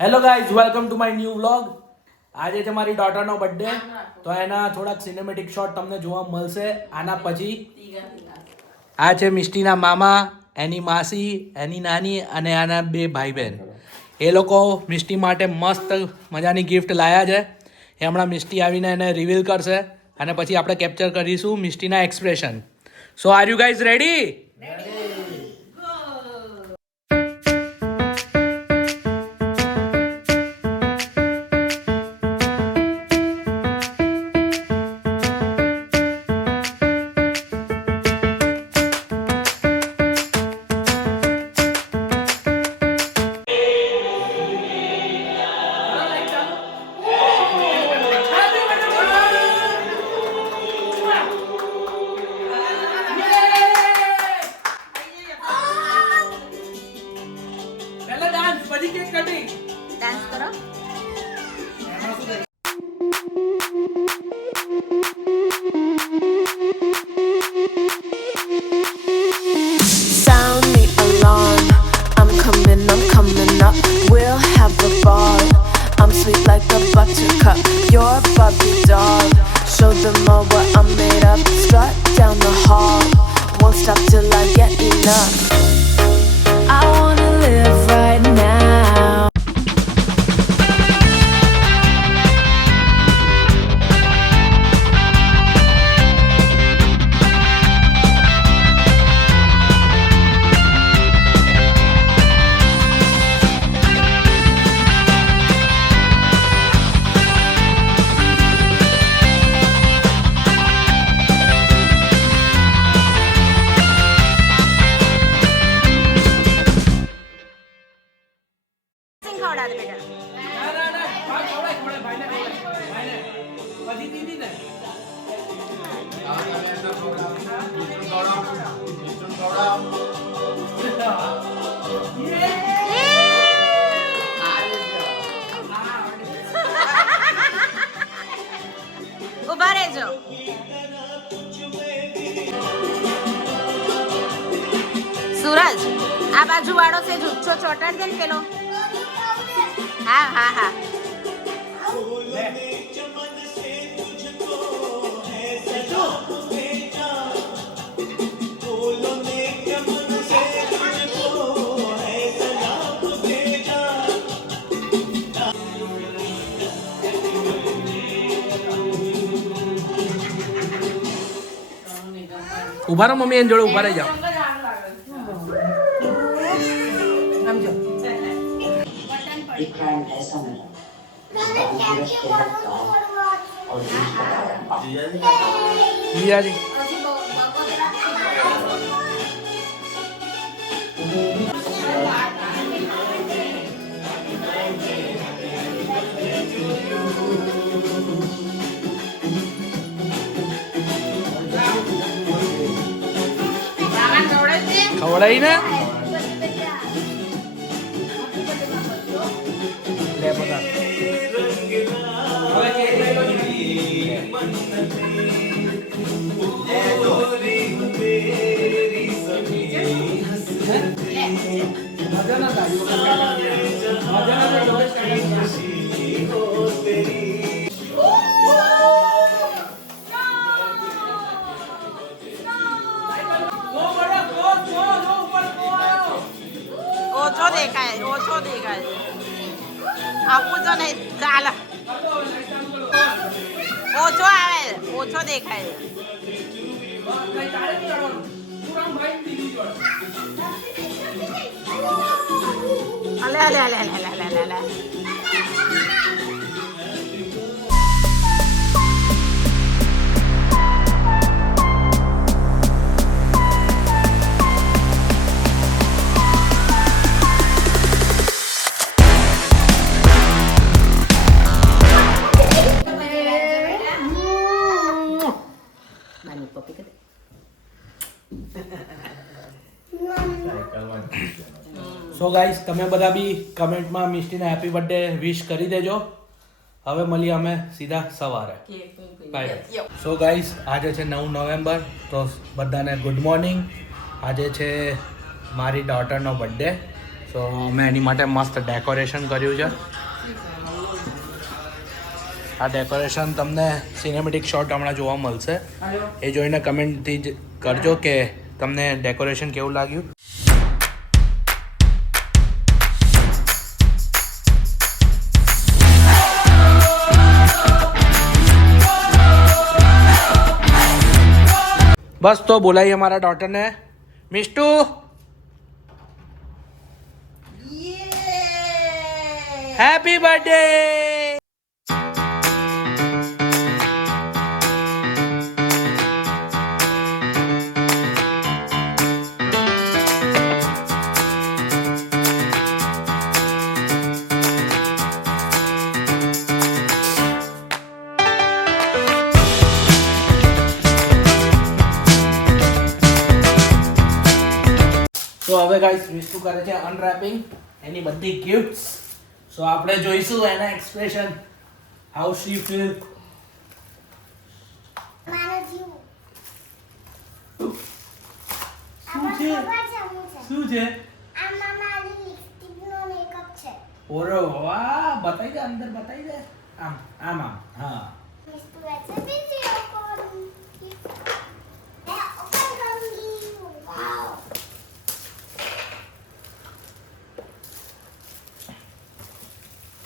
Hello guys, welcome to my new vlog. આજે છે મારી ડોટરનો બર્થડે, તો એના થોડાક સિનેમેટિક શોટ તમને જોવા મળશે આના પછી. આ છે મિષ્ટીના મામા, એની માસી, એની નાની અને આના બે ભાઈ બહેન. એ લોકો મિષ્ટી માટે મસ્ત મજાની ગિફ્ટ લાયા છે. એ હમણાં મિષ્ટી આવીને એને રિવીલ કરશે અને પછી આપણે કેપ્ચર કરીશું મિષ્ટીના expression. So are you guys ready? Dance કરો. Sound the alarm. I'm coming up. We'll have a ball. I'm sweet like a buttercup. You're a Barbie doll. Show them all what I'm made of. Strut down the hall. Won't stop till I get enough. I wanna live right now. ખવડા દે બેટા. ઉભા રહેજો. સૂરજ, આ બાજુ વાળો છે જુચ્ચો ચોટાડ દે ને પેલો. હા હા હા. ઉભા રહો મમ્મી, એની જોડે ઉભા રહી જાઓ. एक क्राइम ऐसा मिला जिसका एक हफ्ता और दूसरा જીજાજી ખવડાવી ને લે બધા. ઓછો દેખાય, ઓછો દેખાય. આપું તો નહીં ચાલે. ઓછો આવે, ઓછો દેખાય. અલે અલે અલે અલે અલે અલે અલે. સો ગાઈસ, તમે બધા બી કમેન્ટમાં મિષ્ટીને હેપી બર્થડે વિશ કરી દેજો. હવે મળીએ અમે સીધા સવારે. બાય. સો ગાઈસ, આજે છે 9 નવેમ્બર, તો બધાને ગુડ મોર્નિંગ. આજે છે મારી ડોટરનો બર્થડે. તો અમે એની માટે મસ્ત ડેકોરેશન કર્યું છે. આ ડેકોરેશન તમને સિનેમેટિક શોટ હમણાં જોવા મળશે. એ જોઈને કમેન્ટથી જ કરજો કે તમને ડેકોરેશન કેવું લાગ્યું. બસ તો બોલાવીએ મારા ડોટરને. મિષ્ટુ હેપી બર્થડે. તો હવે ગાઈસ મિષ્ટુ કરે છે અનરેપિંગ એની બધી ગિફ્ટ્સ. સો આપણે જોઈશું એના એક્સપ્રેશન, હાઉ શી ફીલ. શું છે? ઓરે વાહ, બતાઈ દે અંદર, બતાઈ દે. આમ આમ આમ. હા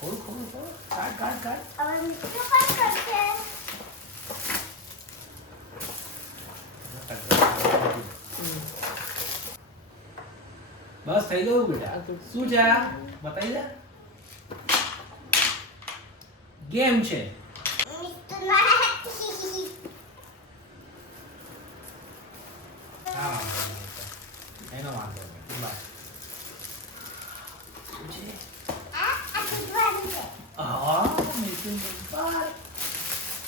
ખોલ ખોલ ખોલ. કાઢ કાઢ કાઢ. બસ થઈ ગયું બેટા. શું છે આ? બતાઈ દે. ગેમ છે. હા એનો વાંધો નહીં. બસ શું છે? હા મિષ્ટુ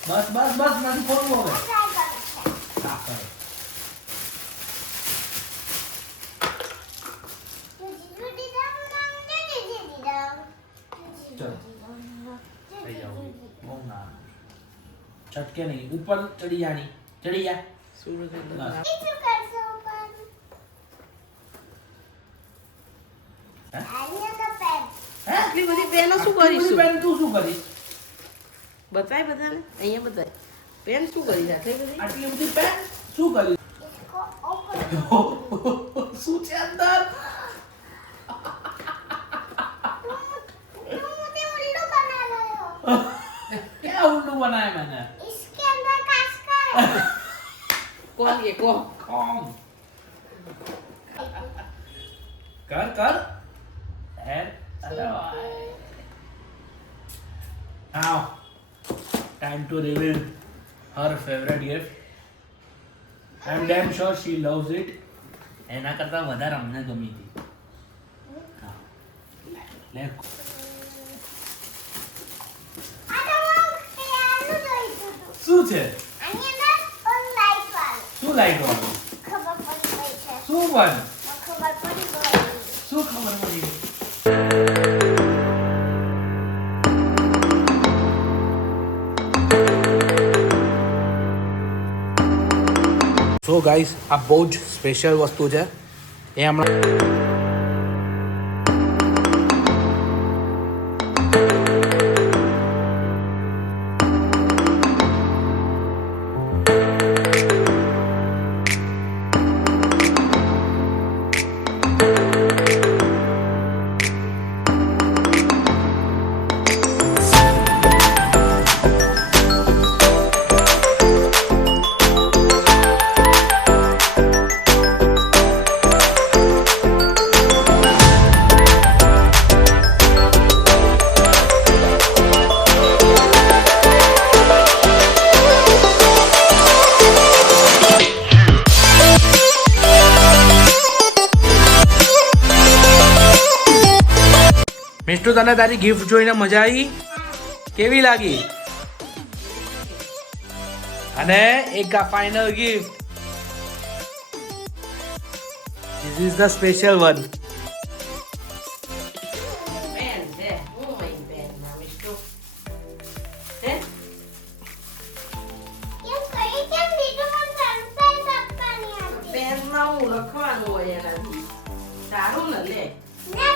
બસ બસ બસ નથી ખોલવું હવે. સાફ કરો. થઈ જાઓ. બહુ ના છટકે નહીં. ઉપર ચડી જાની. ચડી જા. બસ. આટલી બધી પેનો શું કરીશું? પેન તું શું કરીશ? બતાય બધાને, અહીંયા બતાય. પેન શું કરી આટલી બધી? આટલી બધી પેન શું કરીશ? શું છે અંદર? क्या उल्लू बनाया मैंने? इसके अंदर कास्का કોણ કે કોણ? कौन? कर कर. Head. Now, time to reveal her favorite gift. I'm damn sure she loves it. એના કરતા વધારે અમને ગમી હતી. હા. લે. આ તો પેલું જોઈતું હતું. શું છે? આની અંદર ઓન લાઈટ વાળું. શું લાઈટ વાળું? ખબર પડી ગઈ છે. શું પણ? ખબર પડી ગઈ. શું ખબર પડી ગઈ? સો ગાઈસ, આ બહુ જ સ્પેશિયલ વસ્તુ છે. એ હમણાં મિષ્ટુ, તને તારી ગિફ્ટ જોઈને મજા આવી? કેવી લાગી? અને એક આ final gift. This is the special one. Pen છે. હું મઈ પેન ના મિષ્ટુ. હે? કેમ કરી કેમ લીધું? મને સરપ્રાઈઝ આપવાની હતી. પેનમાં હું લખવાનું હોય એનાથી. સારું ને લે. ના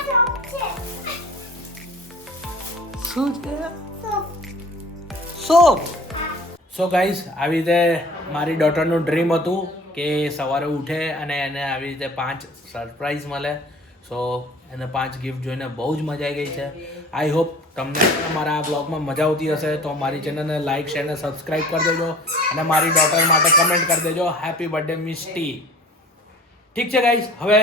શું છે સોપ? સો ગાઈસ, આવી રીતે મારી ડોટરનું ડ્રીમ હતું કે સવારે ઉઠે અને એને આવી રીતે 5 સરપ્રાઈઝ મળે. સો એને 5 ગિફ્ટ જોઈને બહુ જ મજા આવી ગઈ છે. આઈ હોપ તમને મારા આ બ્લોગમાં મજા આવતી હશે. તો મારી ચેનલને લાઇક શેર અને સબસ્ક્રાઈબ કરી દેજો અને મારી ડોટર માટે કમેન્ટ કરી દેજો હેપી બર્થડે મિસ્ટી. ઠીક છે ગાઈસ, હવે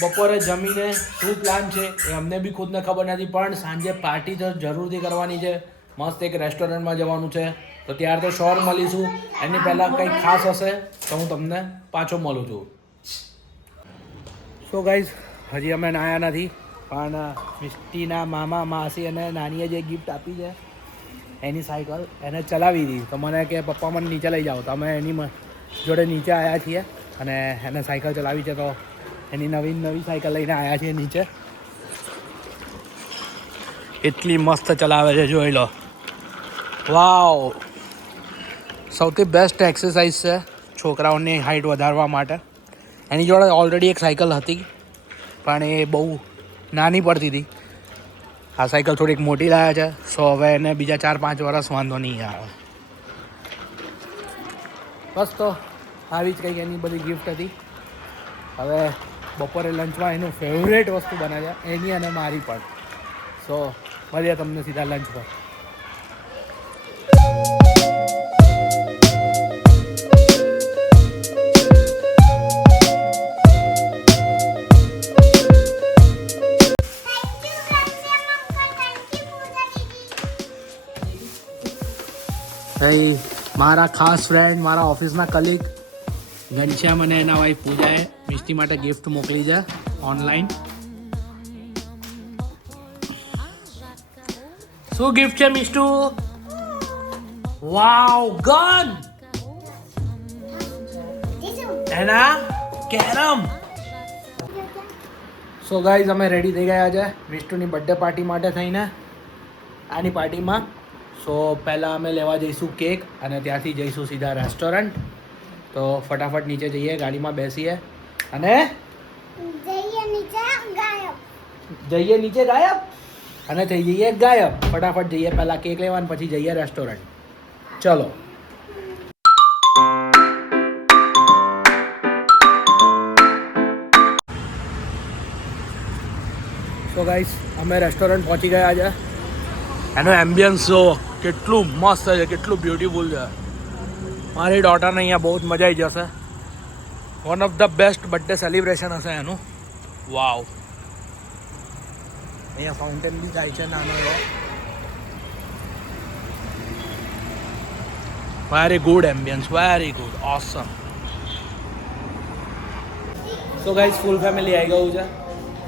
બપોરે જમીને શું પ્લાન છે એ અમને બી ખુદને ખબર નથી, પણ સાંજે પાર્ટી તો જરૂરથી કરવાની છે. મસ્ત એક રેસ્ટોરન્ટમાં જવાનું છે, તો ત્યાર તો શ્યોર મળીશું. એની પહેલાં કંઈક ખાસ હશે તો હું તમને પાછો મળું છું. સો ગાઈઝ, હજી અમે નાયા નથી, પણ મિસ્ટીના મામા માસી અને નાનીએ જે ગિફ્ટ આપી છે એની સાયકલ એને ચલાવી હતી. તો મને કે પપ્પા મને નીચે લઈ જાઓ. તો અમે એની જોડે નીચે આવ્યા છીએ અને એને સાયકલ ચલાવી છે. તો એની નવી સાયકલ લઈને આવ્યા છીએ નીચે. એટલી મસ્ત ચલાવે છે, જોઈ લો. વાવ, સૌથી બેસ્ટ એક્સરસાઇઝ છે છોકરાઓની હાઇટ વધારવા માટે. એની જોડે ઓલરેડી એક સાયકલ હતી, પણ એ બહુ નાની પડતી હતી. આ સાયકલ થોડીક મોટી લાવ્યા છે. સો હવે એને બીજા 4-5 વર્ષ વાંધો નહીં આવે. બસ, તો આવી જ કંઈક એની બધી ગિફ્ટ હતી. હવે બપોરે લંચમાં એનું ફેવરેટ વસ્તુ બને છે, એની અને મારી પણ. સો મળીએ તમને સીધા લંચ પર. ભાઈ, મારા ખાસ ફ્રેન્ડ, મારા ઓફિસના કલીગ ઘનશ્યામ અને એના વાઈફ પૂજાએ મિસ્ટી માટે ગિફ્ટ મોકલી છે ઓનલાઈન. શું ગિફ્ટ છે મિસ્ટુ? વાવ, ગન એના કેરમ. સો ગાઈઝ, અમે રેડી થઈ ગયા છે મિસ્ટુની બર્થડે પાર્ટી માટે થઈને આની પાર્ટીમાં. સો પહેલાં અમે લેવા જઈશું કેક અને ત્યાંથી જઈશું સીધા રેસ્ટોરન્ટ. તો ફટાફટ નીચે જઈએ, ગાડીમાં બેસીએ અને જઈએ નીચે ગાયબ અને થઈ જઈએ ગાયબ. ફટાફટ જઈએ, પહેલાં કેક લેવા અને પછી જઈએ રેસ્ટોરન્ટ. ચલો. સો ગાઈસ, અમે રેસ્ટોરન્ટ પહોંચી ગયા છે. એનો એમ્બિયન્સ જો કેટલું મસ્ત છે, કેટલું બ્યુટીફુલ છે. મારી ડોટરને અહીંયા બહુ જ મજા આવી જશે. One of the best birthday celebration હશે એનું. વાવ, અહીંયા ફાઉન્ટેન બી થાય છે નાનો એવો. Very good ambience, very good, awesome. So guys, full family આવી ગયું છે.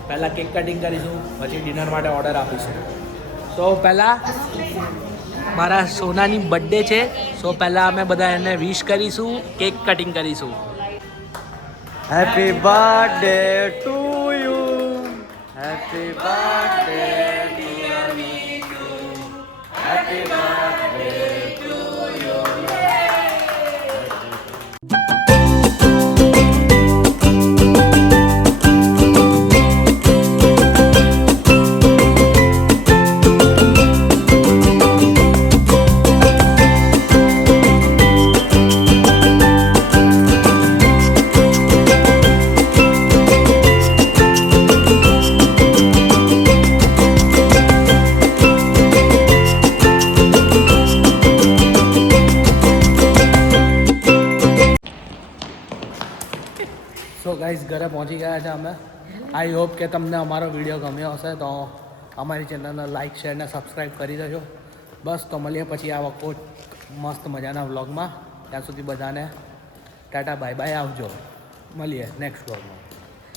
પહેલાં કેક કટિંગ કરીશું, પછી ડિનર માટે ઓર્ડર આપીશું. સો પહેલાં મારા સોનાની બર્થડે છે. સો પહેલાં અમે બધા એને વિશ કરીશું, કેક કટિંગ કરીશું. Happy birthday to you, happy birthday to you, happy birthday to you. So guys, ઘરે પહોંચી ગયા છે અમે. આઈ હોપ કે તમને અમારો વિડીયો ગમ્યો હશે. તો અમારી ચેનલને લાઇક શેર અને સબસ્ક્રાઈબ કરી દેજો. બસ, તો મળીએ પછી આ વખત મસ્ત મજાના વ્લોગમાં. ત્યાં સુધી બધાને ટાટા બાય બાય, આવજો. મળીએ નેક્સ્ટ વ્લોગમાં.